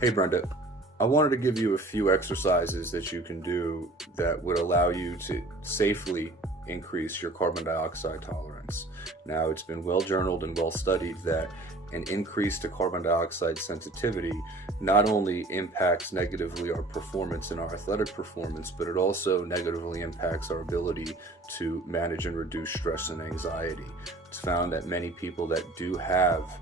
Hey Brenda, I wanted to give you a few exercises that you can do that would allow you to safely increase your carbon dioxide tolerance. Now, it's been well journaled and well studied that an increase to carbon dioxide sensitivity not only impacts negatively our performance and our athletic performance, but it also negatively impacts our ability to manage and reduce stress and anxiety. It's found that many people that do have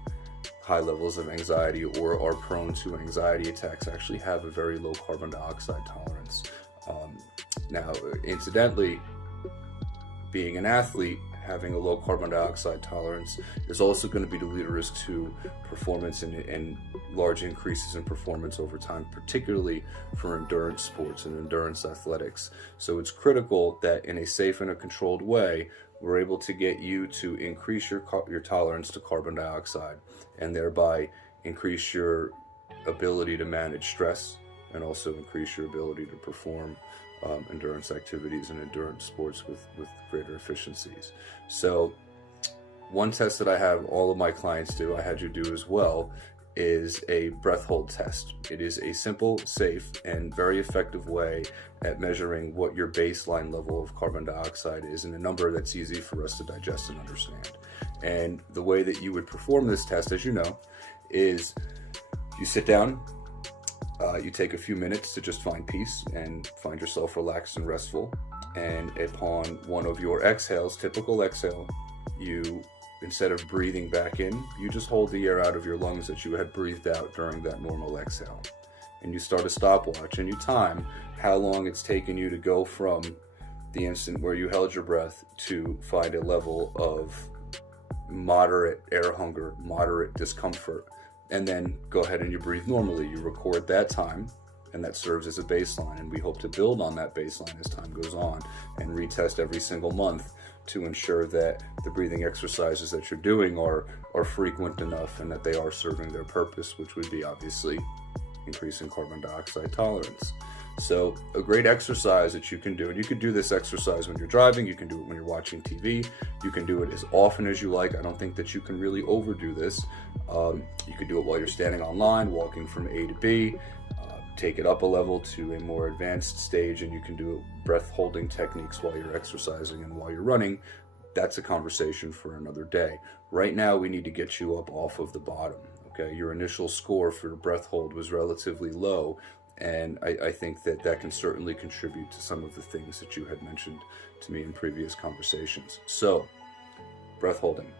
high levels of anxiety or are prone to anxiety attacks actually have a very low carbon dioxide tolerance. Now, incidentally, being an athlete, having a low carbon dioxide tolerance is also going to be deleterious to performance and large increases in performance over time, particularly for endurance sports and endurance athletics. So it's critical that in a safe and a controlled way, we're able to get you to increase your tolerance to carbon dioxide and thereby increase your ability to manage stress and also increase your ability to perform endurance activities and endurance sports with greater efficiencies. So one test that I have all of my clients do, I had you do as well, is a breath hold test. It is a simple, safe, and very effective way at measuring what your baseline level of carbon dioxide is in a number that's easy for us to digest and understand. And the way that you would perform this test, as you know, is you sit down, you take a few minutes to just find peace and find yourself relaxed and restful. And upon one of your exhales, typical exhale, you, instead of breathing back in, you just hold the air out of your lungs that you had breathed out during that normal exhale. And you start a stopwatch and you time how long it's taken you to go from the instant where you held your breath to find a level of moderate air hunger, moderate discomfort, and then go ahead and you breathe normally. You record that time, and that serves as a baseline, and we hope to build on that baseline as time goes on and retest every single month to ensure that the breathing exercises that you're doing are frequent enough and that they are serving their purpose, which would be obviously increasing carbon dioxide tolerance. So a great exercise that you can do, and you could do this exercise when you're driving, you can do it when you're watching TV, you can do it as often as you like. I don't think that you can really overdo this. You could do it while you're standing online, walking from A to B, take it up a level to a more advanced stage, and you can do breath holding techniques while you're exercising and while you're running. That's a conversation for another day. Right now, we need to get you up off of the bottom. Okay, your initial score for breath hold was relatively low, and I think that that can certainly contribute to some of the things that you had mentioned to me in previous conversations. So, breath holding.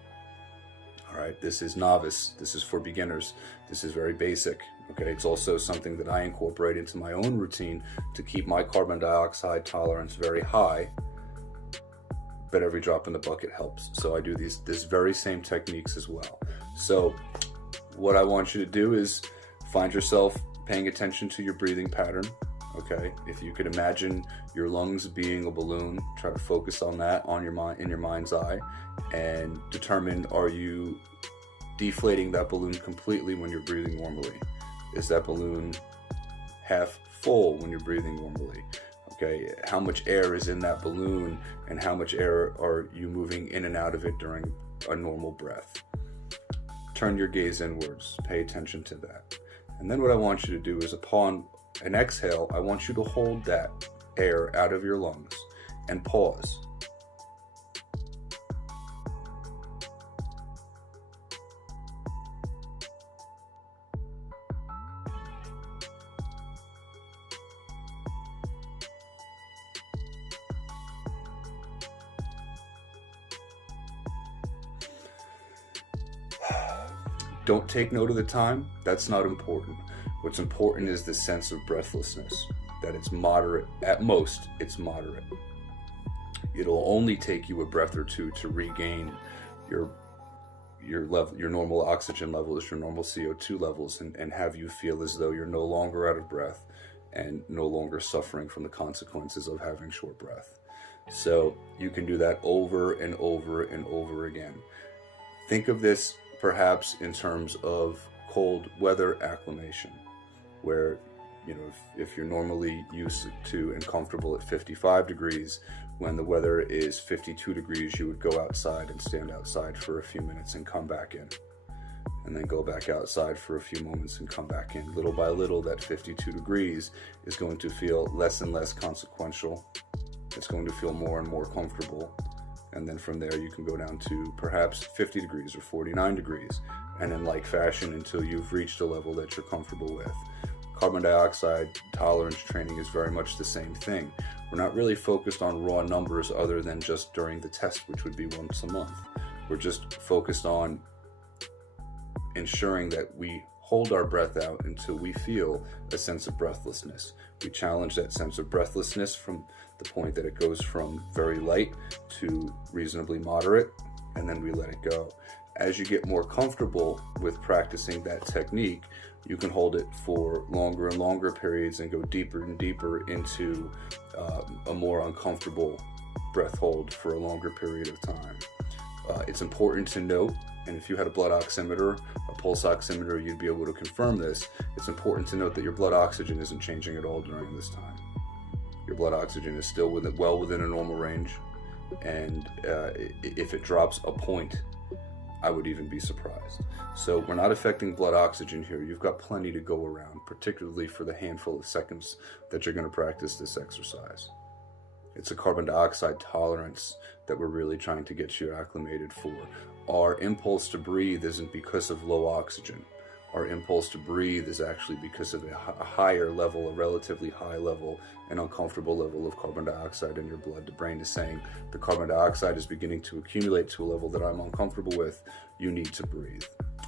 All right, this is novice. This is for beginners. This is very basic. Okay, it's also something that I incorporate into my own routine to keep my carbon dioxide tolerance very high, but every drop in the bucket helps. So I do this very same techniques as well. So what I want you to do is find yourself paying attention to your breathing pattern. Okay, if you could imagine your lungs being a balloon, try to focus on that on your mind, in your mind's eye, and determine, are you deflating that balloon completely when you're breathing normally? Is that balloon half full when you're breathing normally? Okay, how much air is in that balloon and how much air are you moving in and out of it during a normal breath? Turn your gaze inwards, pay attention to that. And then what I want you to do is, upon an exhale, I want you to hold that air out of your lungs and pause. Don't take note of the time. That's not important. What's important is the sense of breathlessness, that it's moderate. At most, it's moderate. It'll only take you a breath or two to regain your level, your normal oxygen levels, your normal CO2 levels, and have you feel as though you're no longer out of breath and no longer suffering from the consequences of having short breath. So you can do that over and over and over again. Think of this perhaps in terms of cold weather acclimation, where, you know, if you're normally used to and comfortable at 55 degrees, when the weather is 52 degrees, you would go outside and stand outside for a few minutes and come back in. and then go back outside for a few moments and come back in. Little by little, that 52 degrees is going to feel less and less consequential. It's going to feel more and more comfortable. And then from there, you can go down to perhaps 50 degrees or 49 degrees. And in like fashion, until you've reached a level that you're comfortable with. Carbon dioxide tolerance training is very much the same thing. We're not really focused on raw numbers other than just during the test, which would be once a month. We're just focused on ensuring that we hold our breath out until we feel a sense of breathlessness. We challenge that sense of breathlessness from the point that it goes from very light to reasonably moderate, and then we let it go. As you get more comfortable with practicing that technique, you can hold it for longer and longer periods and go deeper and deeper into a more uncomfortable breath hold for a longer period of time. It's important to note, and if you had a blood oximeter, a pulse oximeter, you'd be able to confirm this. It's important to note that your blood oxygen isn't changing at all during this time. Your blood oxygen is still well within a normal range, and if it drops a point, I would even be surprised. So we're not affecting blood oxygen here. You've got plenty to go around, particularly for the handful of seconds that you're going to practice this exercise. It's a carbon dioxide tolerance that we're really trying to get you acclimated for. Our impulse to breathe isn't because of low oxygen. Our impulse to breathe is actually because of a higher level, a relatively high level, an uncomfortable level of carbon dioxide in your blood. The brain is saying the carbon dioxide is beginning to accumulate to a level that I'm uncomfortable with. You need to breathe.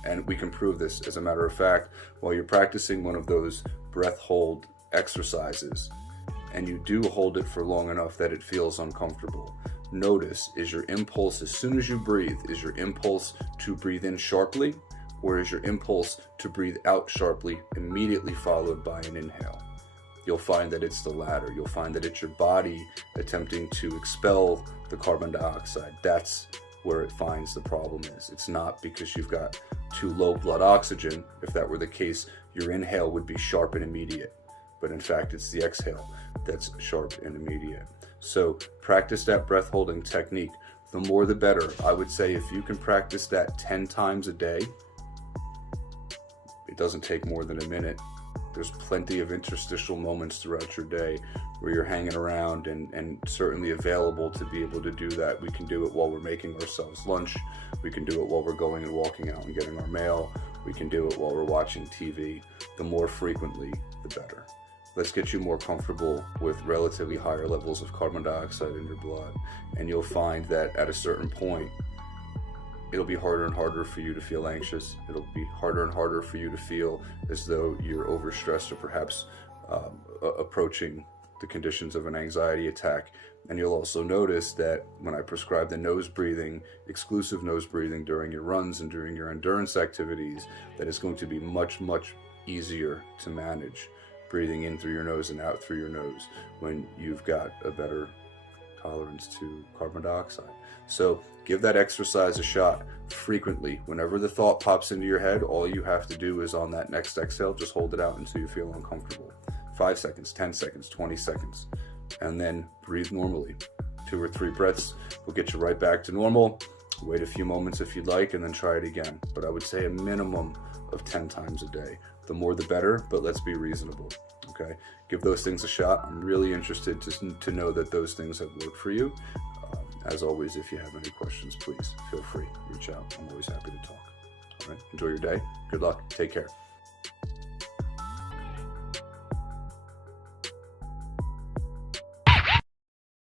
And we can prove this. As a matter of fact, while you're practicing one of those breath hold exercises, and you do hold it for long enough that it feels uncomfortable, notice, is your impulse, as soon as you breathe, is your impulse to breathe in sharply, or is your impulse to breathe out sharply, immediately followed by an inhale? You'll find that it's the latter. You'll find that it's your body attempting to expel the carbon dioxide. That's where it finds the problem is. It's not because you've got too low blood oxygen. If that were the case, your inhale would be sharp and immediate. But in fact, it's the exhale that's sharp and immediate. So practice that breath holding technique. The more the better. I would say if you can practice that 10 times a day, it doesn't take more than a minute. There's plenty of interstitial moments throughout your day where you're hanging around and certainly available to be able to do that. We can do it while we're making ourselves lunch. We can do it while we're going and walking out and getting our mail. We can do it while we're watching TV. The more frequently, the better. Let's get you more comfortable with relatively higher levels of carbon dioxide in your blood. And you'll find that at a certain point, it'll be harder and harder for you to feel anxious. It'll be harder and harder for you to feel as though you're overstressed or perhaps approaching the conditions of an anxiety attack. And you'll also notice that when I prescribe the nose breathing, exclusive nose breathing during your runs and during your endurance activities, that it's going to be much, much easier to manage breathing in through your nose and out through your nose when you've got a better tolerance to carbon dioxide. So give that exercise a shot frequently. Whenever the thought pops into your head, all you have to do is on that next exhale, just hold it out until you feel uncomfortable. 5 seconds, 10 seconds, 20 seconds, and then breathe normally. 2 or 3 breaths will get you right back to normal. Wait a few moments if you'd like, and then try it again. But I would say a minimum of 10 times a day. The more the better, but let's be reasonable, okay? Give those things a shot. I'm really interested to know that those things have worked for you. As always, if you have any questions, please feel free, reach out. I'm always happy to talk. All right, enjoy your day. Good luck. Take care.